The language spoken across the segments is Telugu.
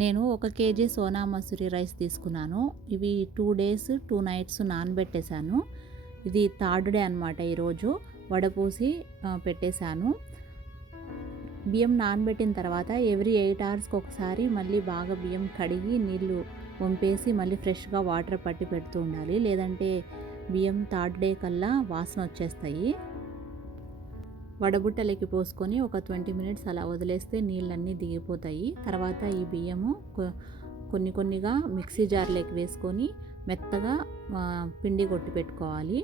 నేను 1 కేజీ సోనా మసూరి రైస్ తీసుకున్నాను. ఇవి 2 డేస్ 2 నైట్స్ నానబెట్టేశాను. ఇది థర్డ్ డే అనమాట ఈరోజు. వడపోసి పెట్టేశాను. బియ్యం నానబెట్టిన తర్వాత ఎవ్రీ 8 అవర్స్కి ఒకసారి మళ్ళీ బాగా బియ్యం కడిగి నీళ్ళు వంపేసి మళ్ళీ ఫ్రెష్గా వాటర్ పట్టి పెడుతూ ఉండాలి. లేదంటే బియ్యం థర్డ్ డే కల్లా వాసన వచ్చేస్తాయి. వడబుట్టలకి పోసుకొని ఒక 20 మినిట్స్ అలా వదిలేస్తే నీళ్ళన్నీ దిగిపోతాయి. తర్వాత ఈ బియ్యము కొన్ని కొన్నిగా మిక్సీ జార్లోకి వేసుకొని మెత్తగా పిండి కొట్టి పెట్టుకోవాలి.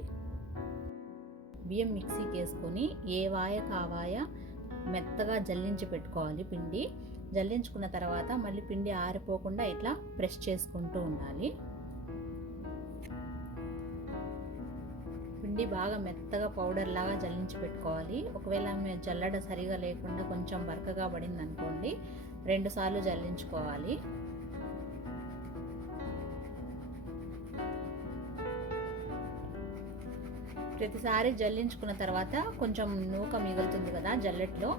బియ్యం మిక్సీకి వేసుకొని ఏ వాయ కావాయ మెత్తగా జల్లించి పెట్టుకోవాలి. పిండి జల్లించుకున్న తర్వాత మళ్ళీ పిండి ఆరిపోకుండా ఇట్లా ప్రెస్ చేసుకుంటూ ఉండాలి. పిండి బాగా మెత్తగా పౌడర్ లాగా జల్లించి పెట్టుకోవాలి. ఒకవేళ జల్లడ సరిగా లేకుండా కొంచెం బరకగా పడింది అనుకోండి, 2 సార్లు జల్లించుకోవాలి. ప్రతిసారి జల్లించుకున్న తర్వాత కొంచెం నూక మిగులుతుంది కదా జల్లెట్లో,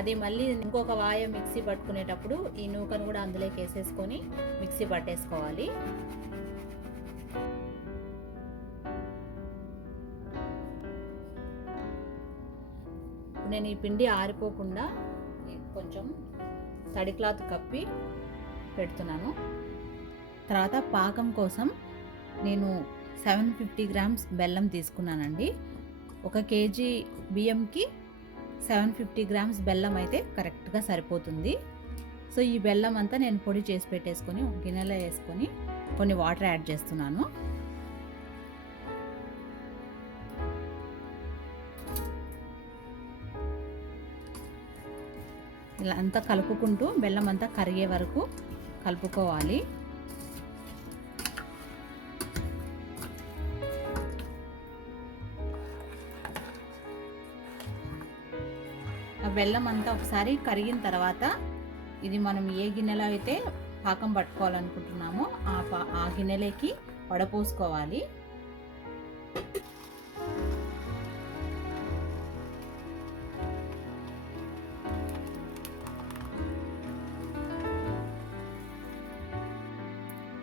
అది మళ్ళీ ఇంకొక వాయ మిక్సీ పట్టుకునేటప్పుడు ఈ నూకను కూడా అందులోకి వేసేసుకొని మిక్సీ పట్టేసుకోవాలి. నేను ఈ పిండి ఆరిపోకుండా కొంచెం తడి క్లాత్ కప్పి పెడుతున్నాను. తర్వాత పాకం కోసం నేను 750 గ్రామ్స్ బెల్లం తీసుకున్నానండి. 1 కేజీ బియ్యంకి 750 గ్రామ్స్ బెల్లం అయితే కరెక్ట్గా సరిపోతుంది. సో ఈ బెల్లం అంతా నేను పొడి చేసి పెట్టేసుకొని ఒక గిన్నెలో వేసుకొని కొన్ని వాటర్ యాడ్ చేస్తున్నాను. ఇలా అంతా కలుపుకుంటూ బెల్లం అంతా కరిగే వరకు కలుపుకోవాలి. ఆ బెల్లం అంతా ఒకసారి కరిగిన తర్వాత ఇది మనం ఏ గిన్నెలో అయితే పాకం పట్టుకోవాలనుకుంటున్నామో ఆ గిన్నెలోకి వడపోసుకోవాలి.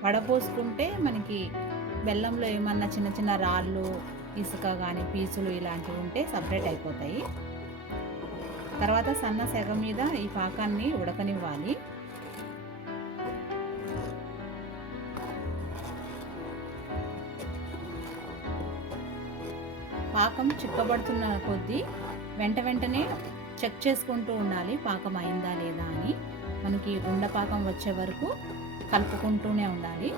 వడపోసుకుంటే మనకి బెల్లంలో ఏమన్నా చిన్న చిన్న రాళ్ళు, ఇసుక కానీ పీసులు ఇలాంటివి ఉంటే సపరేట్ అయిపోతాయి. తర్వాత సన్న సెగ మీద ఈ పాకాన్ని ఉడకనివ్వాలి. పాకం చిక్కబడుతున్న కొద్దీ వెంటనే చెక్ చేసుకుంటూ ఉండాలి పాకం అయిందా లేదా అని. మనకి ఉండపాకం వచ్చే వరకు కలుపుకుంటూనే ఉండాలి.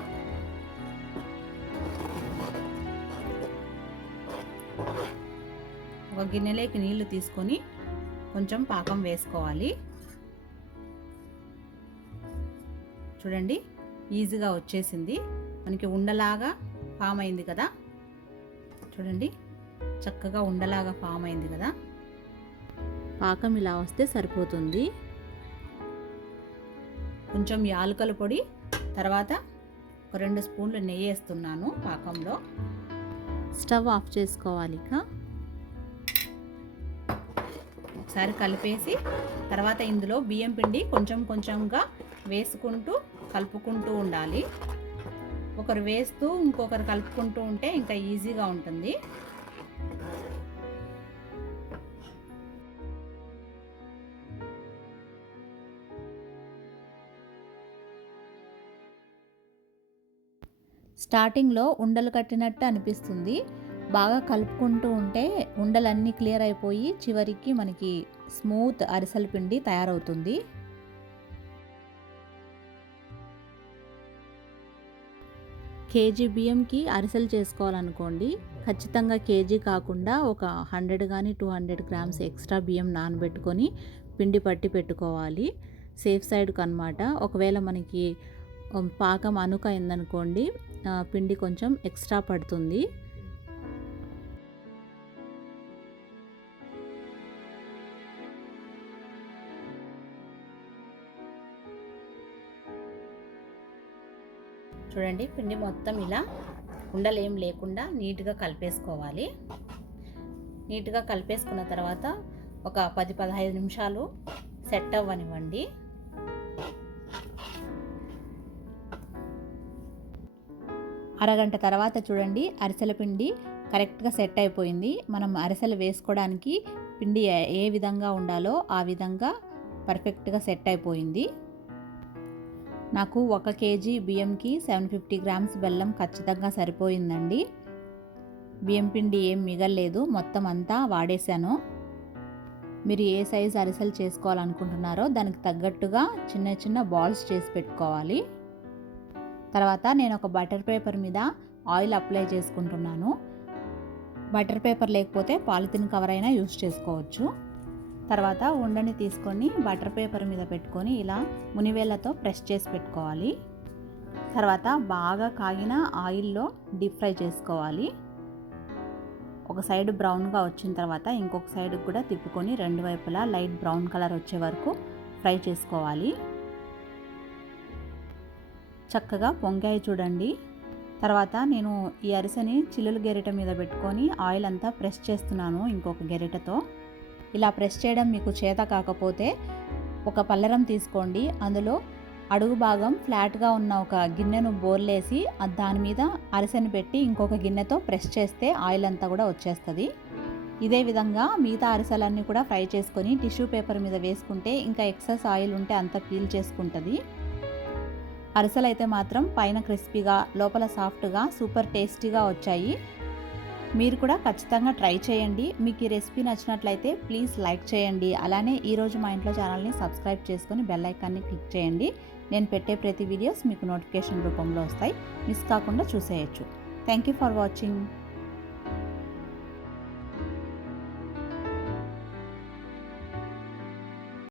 ఒక గిన్నెలోకి నీళ్లు తీసుకొని కొంచెం పాకం వేసుకోవాలి. చూడండి, ఈజీగా వచ్చేసింది. మనకి ఉండలాగా ఫామ్ అయింది కదా. చూడంండి, చక్కగా ఉండలాగా ఫామ్ అయింది కదా. పాకం ఇలా వస్తే సరిపోతుంది. కొంచెం యాలకుల పొడి, తర్వాత ఒక 2 స్పూన్లు నెయ్యి వేస్తున్నాను పాకంలో. స్టవ్ ఆఫ్ చేసుకోవాలి. ఇక ఒకసారి కలిపేసి తర్వాత ఇందులో బియ్యం పిండి కొంచెం కొంచెంగా వేసుకుంటూ కలుపుకుంటూ ఉండాలి. ఒకరు వేస్తూ ఇంకొకరు కలుపుకుంటూ ఉంటే ఇంకా ఈజీగా ఉంటుంది. స్టార్టింగ్లో ఉండలు కట్టినట్టు అనిపిస్తుంది. బాగా కలుపుకుంటూ ఉంటే ఉండలన్నీ క్లియర్ అయిపోయి చివరికి మనకి స్మూత్ అరిసెల పిండి తయారవుతుంది. కేజీ బియ్యంకి అరిసెలు చేసుకోవాలనుకోండి, ఖచ్చితంగా కేజీ కాకుండా ఒక 100 కానీ 200 గ్రామ్స్ ఎక్స్ట్రా బియ్యం నానబెట్టుకొని పిండి పట్టి పెట్టుకోవాలి. సేఫ్ సైడ్కి అనమాట. ఒకవేళ మనకి పాకం అనుక అయిందనుకోండి, పిండి కొంచెం ఎక్స్ట్రా పడుతుంది. చూడండి, పిండి మొత్తం ఇలా ఉండలేం లేకుండా నీట్గా కలిపేసుకోవాలి. నీట్గా కలిపేసుకున్న తర్వాత ఒక 10-15 నిమిషాలు సెట్ అవ్వనివ్వండి. అరగంట తర్వాత చూడండి అరిసెల పిండి కరెక్ట్గా సెట్ అయిపోయింది. మనం అరిసెలు వేసుకోవడానికి పిండి ఏ విధంగా ఉండాలో ఆ విధంగా పర్ఫెక్ట్గా సెట్ అయిపోయింది. నాకు 1 కేజీ బియ్యంకి 750 గ్రామ్స్ బెల్లం ఖచ్చితంగా సరిపోయిందండి. బియ్యం పిండి ఏం మిగల్లేదు, మొత్తం అంతా వాడేశాను. మీరు ఏ సైజు అరిసెలు చేసుకోవాలనుకుంటున్నారో దానికి తగ్గట్టుగా చిన్న చిన్న బాల్స్ చేసి పెట్టుకోవాలి. తర్వాత నేను ఒక బటర్ పేపర్ మీద ఆయిల్ అప్లై చేసుకుంటున్నాను. బటర్ పేపర్ లేకపోతే పాలిథిన్ కవర్ అయినా యూస్ చేసుకోవచ్చు. తర్వాత ఉండని తీసుకొని బటర్ పేపర్ మీద పెట్టుకొని ఇలా మునివేళ్ళతో ప్రెస్ చేసి పెట్టుకోవాలి. తర్వాత బాగా కాగిన ఆయిల్లో డీప్ ఫ్రై చేసుకోవాలి. ఒక సైడ్ బ్రౌన్గా వచ్చిన తర్వాత ఇంకొక సైడ్ కూడా తిప్పుకొని రెండు వైపులా లైట్ బ్రౌన్ కలర్ వచ్చే వరకు ఫ్రై చేసుకోవాలి. చక్కగా పొంగాయి చూడండి. తర్వాత నేను ఈ అరిసెని చిల్లుల గెరిట మీద పెట్టుకొని ఆయిల్ అంతా ప్రెస్ చేస్తున్నాను ఇంకొక గెరిటతో. ఇలా ప్రెస్ చేయడం మీకు చేత కాకపోతే ఒక పల్లెరం తీసుకోండి. అందులో అడుగు భాగం ఫ్లాట్గా ఉన్న ఒక గిన్నెను బోర్లేసి దాని మీద అరిసెను పెట్టి ఇంకొక గిన్నెతో ప్రెస్ చేస్తే ఆయిల్ అంతా కూడా వచ్చేస్తుంది. ఇదే విధంగా మిగతా అరిసెలన్నీ కూడా ఫ్రై చేసుకొని టిష్యూ పేపర్ మీద వేసుకుంటే ఇంకా ఎక్సెస్ ఆయిల్ ఉంటే అంతా పీల్ చేసుకుంటుంది. అరిసెలు అయితే మాత్రం పైన క్రిస్పీగా లోపల సాఫ్ట్గా సూపర్ టేస్టీగా వచ్చాయి. మీరు కూడా ఖచ్చితంగా ట్రై చేయండి. మీకు ఈ రెసిపీ నచ్చినట్లయితే ప్లీజ్ లైక్ చేయండి. అలానే ఈరోజు మా ఇంట్లో ఛానల్ని సబ్స్క్రైబ్ చేసుకొని బెల్ ఐకాన్ని క్లిక్ చేయండి. నేను పెట్టే ప్రతి వీడియోస్ మీకు నోటిఫికేషన్ రూపంలో వస్తాయి. మిస్ కాకుండా చూసేయచ్చు. Thank you for watching.